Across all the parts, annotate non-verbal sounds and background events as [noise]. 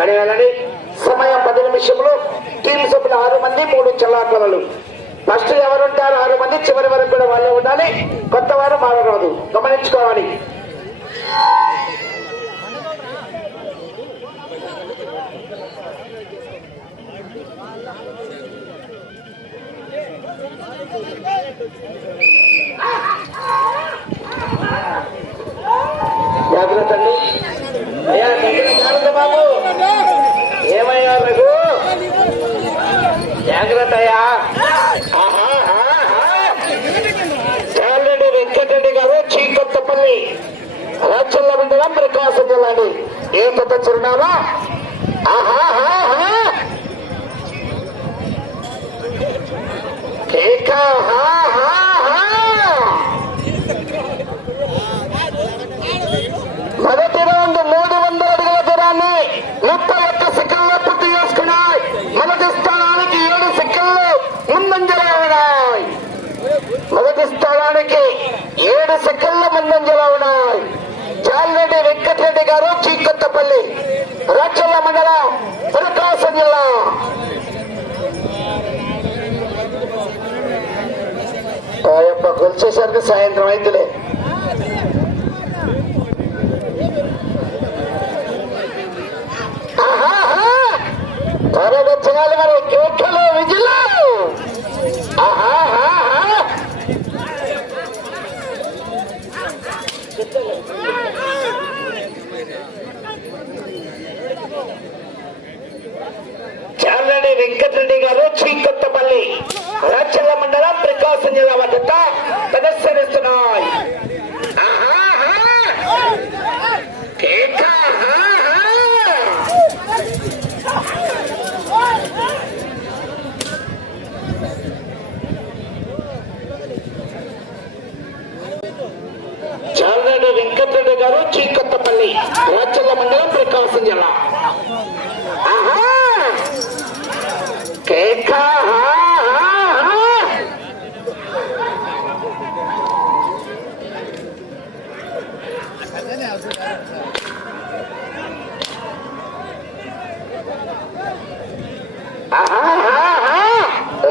కానీ సమయం పది నిమిషంలో టీం సభ్యులు ఆరు మంది మూడు చల్లాకలలు ఫస్ట్ ఎవరుంటారు ఆరు మంది చివరి వరకు కూడా వాళ్ళే ఉండాలి కొత్త వారు మారరాదు గమనించుకోవాలి జాగ్రత్త అండి అయ్యా జాగ్రత్త బాబు ఉన్నాయా? అయ్యా ఆహా, ఆహా. చాలండి వెంకటరెడ్డి గారు చీకొత్తపల్లి. రాచల్ల మండలం ప్రకాశం జిల్లా ఏ కొత్త చిరునామా? ఆహా, ఆహా హా, హా, హా. మొదటి రౌండ్ మూడు వందల అడుగుల దూరాన్ని ముప్పై ఒక్క సెకండ్లో పూర్తి చేసుకున్నాయి మొదటి స్థానానికి ఏడు సెకండ్లు ముందంజలో ఉన్నాయి మొదటి స్థానానికి ఏడు సెకండ్ల ముందంజలో ఉన్నాయి జాలరెడ్డి వెంకటరెడ్డి గారు చీకొత్తపల్లి రాచల్ల మండలం ప్రకాశం జిల్లా ఆ వచ్చేసరికి సాయంత్రం అయితేలే. ఆహాహా! త్వరగొచ్చగాలి మరి. కేకలు విజిలు! చాలని వెంకటరెడ్డి గారు చీకొత్తపల్లి రాచల్ల మండలం ప్రకాశం జిల్లా వద్ద ప్రదర్శనిస్తున్నాయి ఆహాహా! కేక ఆహాహా! చాలరెడ్డి వెంకటరెడ్డి గారు చీకొత్తపల్లి రాచల్ల మండలం ప్రకాశం జిల్లా ఆహా! కేక ఆహాహా! ఆహాహాహా!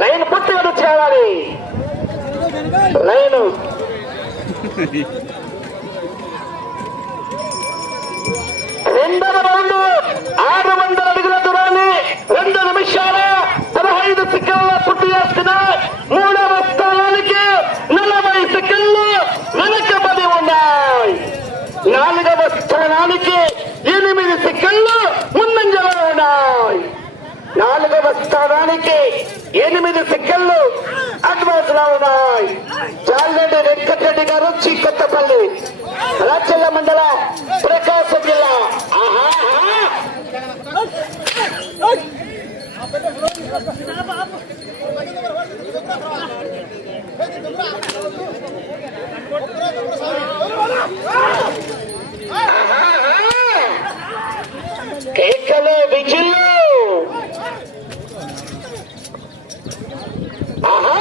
లైన్ పూర్తిగా వచ్చేయాలి లైన్ [laughs] రెండవ రౌండ్ ఆరు వందల అడుగుల దూరాన్ని రెండు నిమిషాల పదహైదు సెకండ్ల పూర్తి చేసుకున్నాయి మూడవ స్థానానికి నలభై సెకండ్లు వెనకబడి ఉన్నాయి నాలుగవ స్థానానికి ఎనిమిది సెకండ్లు ముందంజలో ఉన్నాయి నాలుగవ స్థానానికి ఎనిమిది సెకండ్లు అడ్వాన్స్లో ఉన్నాయి. జాలరెడ్డి వెంకటరెడ్డి గారు చీకొత్తపల్లి రాచల్ల మండల ప్రకాశం జిల్లా. కేకలే విజిల్ ఆహా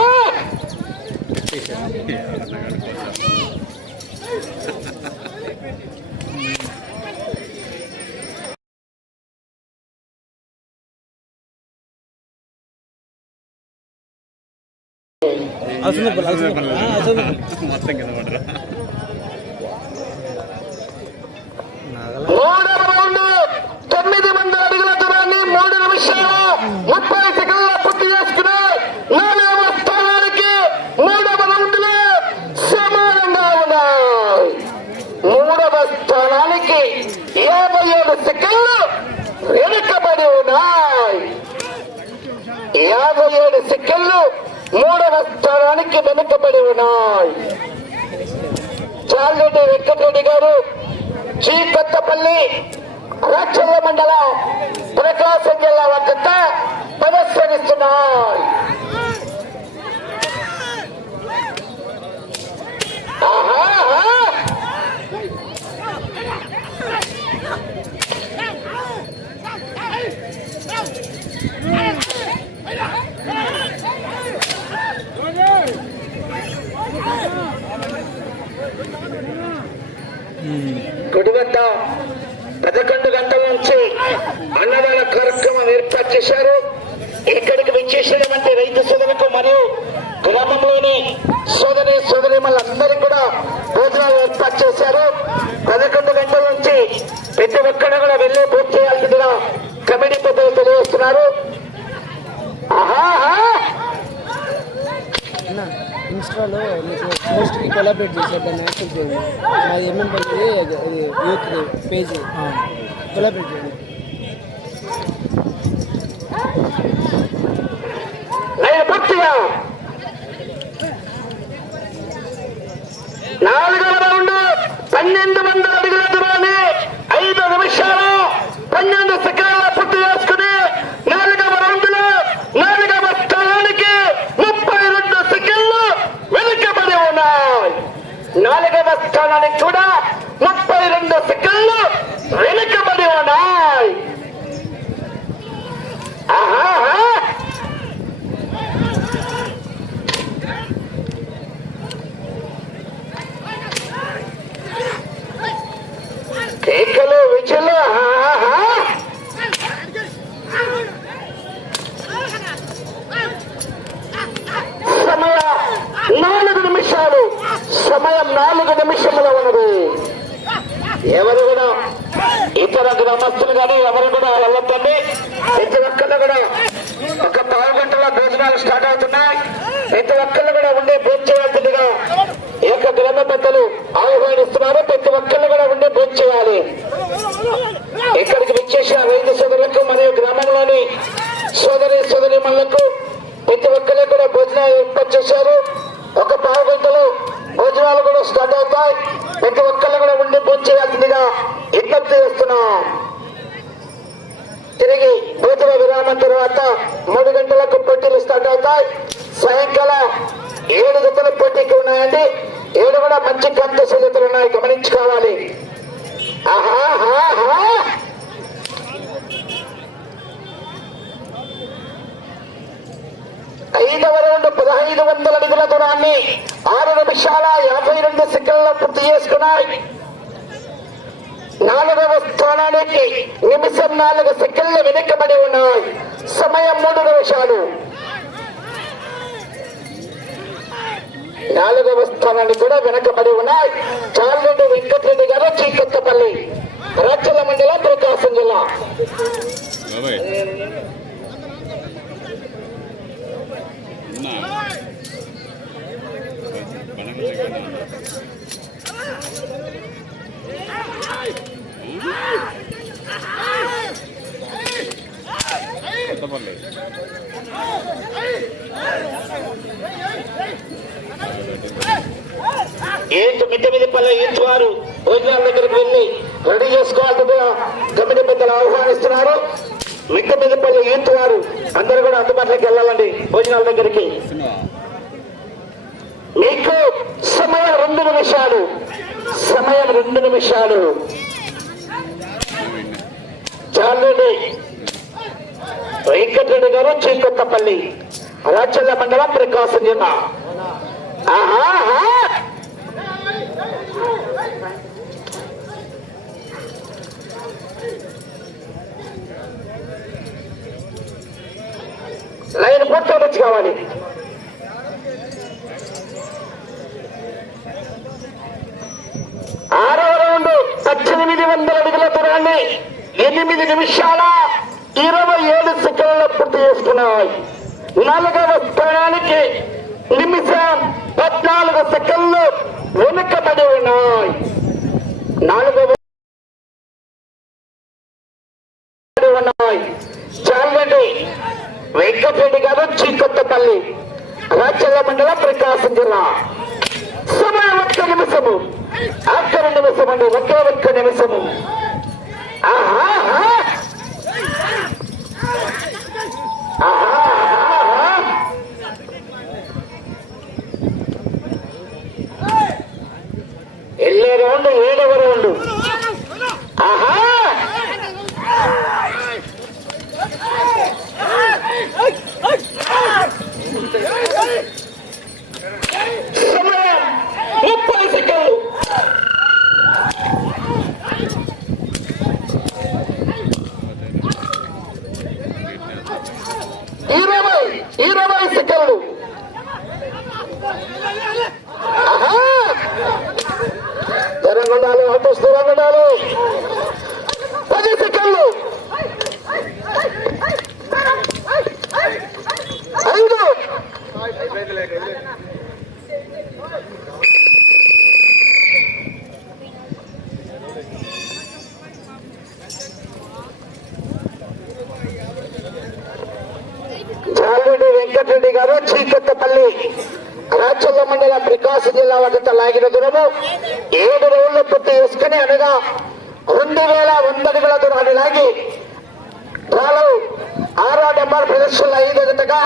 మొత్తం కింద పడరా తొమ్మిది వందల అడుగుల దూరాన్ని మూడు నిమిషాలు ముప్పై సెకండ్ల పూర్తి చేసుకుని నాలుగవ స్థానానికి మూడవ రౌండ్లో సమానంగా ఉన్నాయి మూడవ స్థానానికి యాభై ఏడు సెకండ్లు వెనుకబడి ఉన్నాయి యాభై ఏడు సెకండ్లు మూడవ స్థానానికి వెనుకబడి ఉన్నాయి. చాలరెడ్డి వెంకటరెడ్డి గారు జీ. కొత్తపల్లి రాచల్ల మండలం ప్రకాశం జిల్లా వద్ద ప్రదర్శనిస్తున్నాయి గుడి వద్ద పదకొండు గంటల నుంచి అన్నదాన కార్యక్రమం ఏర్పాటు చేశారు. ఇక్కడికి విచ్చేసినటువంటి రైతు సోదరులకు మరియు గ్రామంలోని సోదరి సోదరి మళ్ళందరికీ కూడా భోజనాలు ఏర్పాటు చేశారు. పదకొండు గంటల నుంచి ప్రతి ఒక్కరు కూడా వెళ్ళి పూర్తి చేయాల్సిందిగా కమిటీ పెద్దలు తెలియజేస్తున్నారు ఆహా అన్న నీకు పోస్ట్కి కొలాబరేట్ చేశారు దాన్ని యాక్సెప్ట్ చేయండి. మాది ఎంఎం పల్లి ఇది యూత్ పేజ్ కొలాబరేట్ చేయండి. లైన్ పూర్తిగా నాలుగవ రౌండ్ పన్నెండు వందల అడుగుల దూరాన్ని ఐదు నిమిషాలు పన్నెండు సెకండ్ల పూర్తి చేసుకుని నాలుగవ రౌండ్లో నాలుగవ స్థానానికి ముప్పై రెండు సెకండ్లు వెనుకబడి ఉన్నాయి నాలుగవ స్థానానికి కూడా ముప్పై రెండు సెకండ్లు వెనుకబడి ఉన్నాయి ఆహా కేకలు విజులు ఆహా సమయ నాలుగు నిమిషాలు సమయం నాలుగు నిమిషముల ఉన్నది ఎవరు కూడా ఇతర గ్రామస్తులు కానీ ఎవరు కూడా వెళ్ళొద్దండి. ప్రతి ఒక్కళ్ళు కూడా ఒక పావు గంటల భోజనాలు స్టార్ట్ అవుతున్నాయి. ప్రతి ఒక్కళ్ళు కూడా ఉండే భోజనం చేయాల్సిందిగా ఈ యొక్క గ్రామ పెద్దలు ఆహ్వానిస్తున్నారు. ప్రతి ఒక్కళ్ళు కూడా ఉండే భోజనం చేయాలి. ఇక్కడికి విచ్చేసిన రైతు సోదరులకు మరియు గ్రామంలోని సోదరి సోదరి ప్రతి ఒక్కరు కూడా భోజనాలు ఏర్పాటు చేశారు. ఒక పావు గంటలో భోజనాలు కూడా స్టార్ట్ అవుతాయి. ప్రతి ఒక్కళ్ళు కూడా ఉండి భోజనం చేయాల్సిందిగా తర్వాత మూడు గంటలకు పోటీలు స్టార్ట్ అవుతాయి. సాయంకాలం ఏడు జతల పోటీకి ఉన్నాయండి. ఏడు కూడా మంచి కంటెస్ట్ జతలు ఉన్నాయి. గమనించుకోవాలి. ఐదవ రౌండ్ పదహైదు వందల అడుగుల దూరాన్ని ఆరు నిమిషాల యాభై రెండు సెకండ్ల పూర్తి చేసుకున్నాయి. నాలుగవ స్థానానికి నిమిషం నాలుగు సెకండ్లు వెనుకబడి ఉన్నాయి. సమయం మూడు నిమిషాలు. నాలుగవ స్థానాన్ని కూడా వెనకబడి ఉన్నాయి. చాలా వెంకటరెడ్డి గారు చీకొత్తపల్లి రాచల మండలం ప్రకాశం జిల్లా బాబాయ్ ఉన్నా పనక దగ్గర కొత్తపల్లి ఏంటి మిద్దె మీద పల్లె ఏంటి వారు? భోజనాల దగ్గరికి వెళ్ళి రెడీ చేసుకోవాల్సిందిగా కమిటీ పెద్దలు ఆహ్వానిస్తున్నారు. మిద్దె మీద పల్లె ఏంటి వారు అందరూ కూడా అందుబాటులోకి వెళ్ళాలండి భోజనాల దగ్గరికి. మీకు సమయం రెండు నిమిషాలు. సమయం రెండు నిమిషాలు. చాలండి వెంకటరెడ్డి గారు చీకొత్తపల్లి రాచల్ల మండలం ప్రకాశం జిల్లా. లైన్ పూర్తి కావాలి. ఆరవ రౌండ్ పద్దెనిమిది వందల అడుగుల దూరాన్ని ఎనిమిది నిమిషాల ఇరవై ఏడు సెకండ్ల నాలుగవ స్థానానికి నిమిషం పద్నాలుగు సెకండ్లు వెనుకబడి ఉన్నాయి. నాలుగవ ఉన్నాయి. చాలండి వెంకటరెడ్డి గారు చీకొత్తపల్లి రాచల్ల మండలం ప్రకాశం జిల్లా. సమయం ఒక్క నిమిషము. ఆఖరి నిమిషం అండి ఒకే ఒక్క నిమిషము. దూరంగా ఉండాలి ఆటోస్ దూరంగా ఉండాలి పది సెకండ్లు. ఐదు. జాలిడి వెంకటరెడ్డి గారు చీకట్టపల్లి రాచల్ల మండలం ప్రకాశం జిల్లా వద్ద లాగిన దూరము ఏడు రోజులు పూర్తి చేసుకుని అనగా రెండు వేల వంద అడుగుల దూరాన్ని లాగి వాళ్ళు ఆరో నెంబర్ ప్రదర్శనలు ఐదు జతగా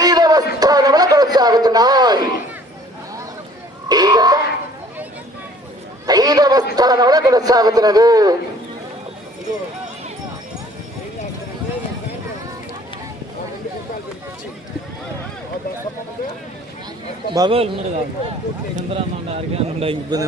ఐదవ స్థానంలో కొనసాగుతున్నాయి. ఈ జత ఐదవ స్థానంలో కొనసాగుతున్నది. బాబాయ్ ఉన్నారు కాదు. చంద్రాన్న ఉండే ఆరికే ఉండే ఇబ్బంది